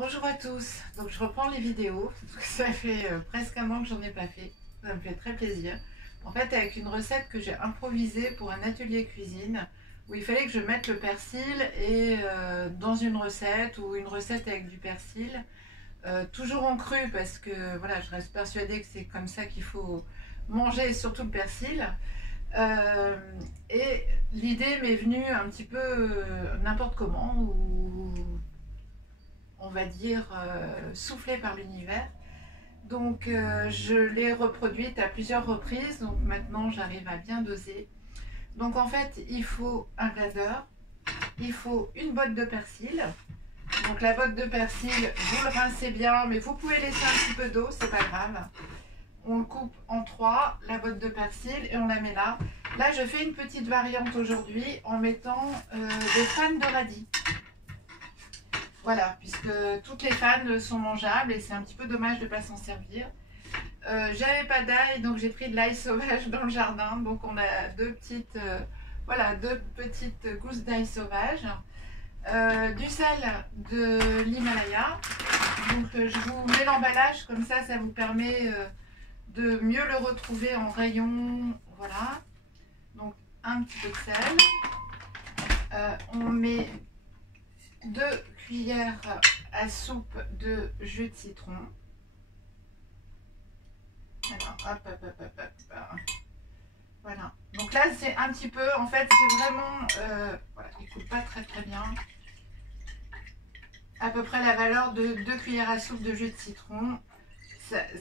Bonjour à tous, donc je reprends les vidéos, ça fait presque un an que j'en ai pas fait, ça me fait très plaisir. En fait avec une recette que j'ai improvisée pour un atelier cuisine, où il fallait que je mette le persil et dans une recette ou une recette avec du persil, toujours en cru parce que voilà, je reste persuadée que c'est comme ça qu'il faut manger, surtout le persil. Et l'idée m'est venue un petit peu n'importe comment, ou on va dire soufflée par l'univers. Donc je l'ai reproduite à plusieurs reprises, donc maintenant j'arrive à bien doser. Donc en fait il faut un blender, il faut une botte de persil. Donc la botte de persil, vous le rincez bien, mais vous pouvez laisser un petit peu d'eau, c'est pas grave. On le coupe en trois, la botte de persil, et on la met là. Là je fais une petite variante aujourd'hui en mettant des fans de radis. Voilà, puisque toutes les fans sont mangeables et c'est un petit peu dommage de ne pas s'en servir. J'avais pas d'ail, donc j'ai pris de l'ail sauvage dans le jardin. Donc on a deux petites gousses d'ail sauvage. Du sel de l'Himalaya. Donc je vous mets l'emballage, comme ça vous permet de mieux le retrouver en rayon. Voilà, donc un petit peu de sel. On met 2 cuillères à soupe de jus de citron. Alors, hop. Voilà. Donc là, c'est un petit peu, en fait, c'est vraiment, voilà, il ne coule pas très bien. À peu près la valeur de 2 cuillères à soupe de jus de citron.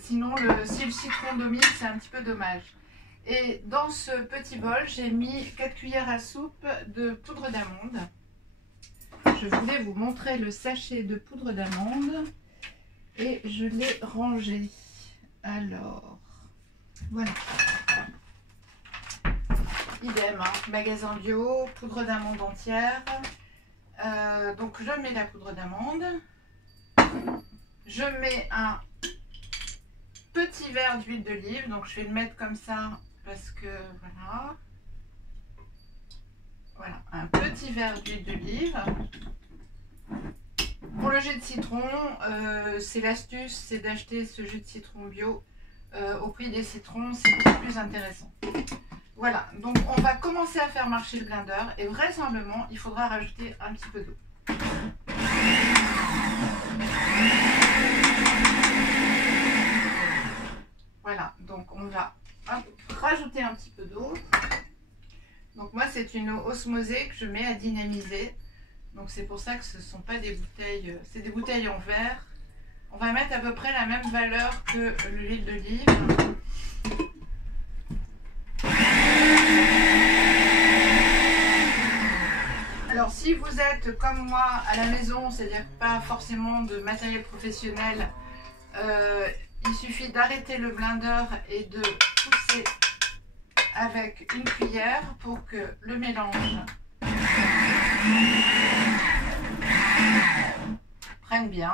Sinon, si le citron domine, c'est un petit peu dommage. Et dans ce petit bol, j'ai mis 4 cuillères à soupe de poudre d'amande. Je voulais vous montrer le sachet de poudre d'amande et je l'ai rangé. Alors, voilà. Idem, hein, magasin bio, poudre d'amande entière. Donc je mets la poudre d'amande. Je mets un petit verre d'huile d'olive. Donc je vais le mettre comme ça parce que voilà. Voilà, un petit verre d'huile d'olive. Pour le jus de citron, c'est l'astuce, c'est d'acheter ce jus de citron bio au prix des citrons, c'est beaucoup plus intéressant. Voilà, donc on va commencer à faire marcher le blender et vraisemblablement, il faudra rajouter un petit peu d'eau. Voilà, donc on va rajouter un petit peu d'eau. Donc moi c'est une eau osmosée que je mets à dynamiser. Donc c'est pour ça que ce ne sont pas des bouteilles, c'est des bouteilles en verre. On va mettre à peu près la même valeur que l'huile d'olive. Alors si vous êtes comme moi à la maison, c'est-à-dire pas forcément de matériel professionnel, il suffit d'arrêter le blender et de pousser avec une cuillère pour que le mélange prenne bien.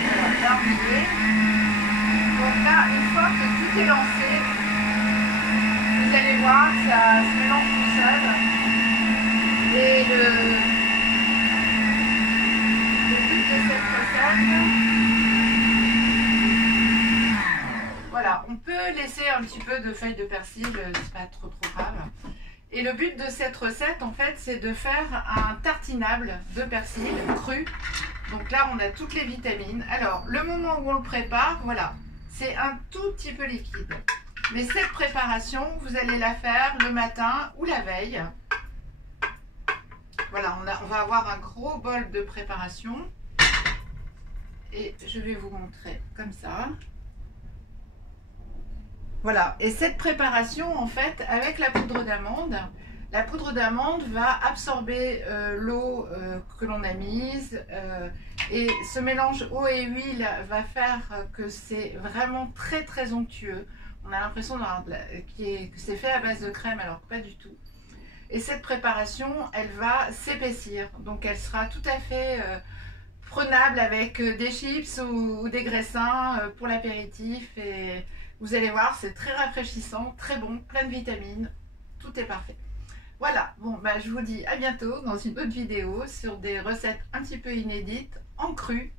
Voilà, donc là, une fois que tout est lancé, vous allez voir, ça se mélange tout seul. Et le but de cette recette, voilà, on peut laisser un petit peu de feuilles de persil, c'est pas trop grave. Et le but de cette recette, en fait, c'est de faire un tartinable de persil cru. Donc là, on a toutes les vitamines. Alors, le moment où on le prépare, voilà, c'est un tout petit peu liquide. Mais cette préparation, vous allez la faire le matin ou la veille. Voilà, on va avoir un gros bol de préparation. Et je vais vous montrer comme ça. Voilà, et cette préparation, en fait, avec la poudre d'amande va absorber l'eau que l'on a mise. Et ce mélange eau et huile va faire que c'est vraiment très onctueux. On a l'impression que c'est fait à base de crème, alors que pas du tout. Et cette préparation, elle va s'épaissir. Donc elle sera tout à fait prenable avec des chips ou des graissins pour l'apéritif. Et vous allez voir, c'est très rafraîchissant, très bon, plein de vitamines. Tout est parfait. Voilà, bon, bah, je vous dis à bientôt dans une autre vidéo sur des recettes un petit peu inédites, en cru.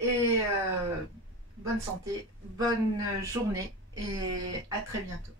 Et bonne santé, bonne journée et à très bientôt.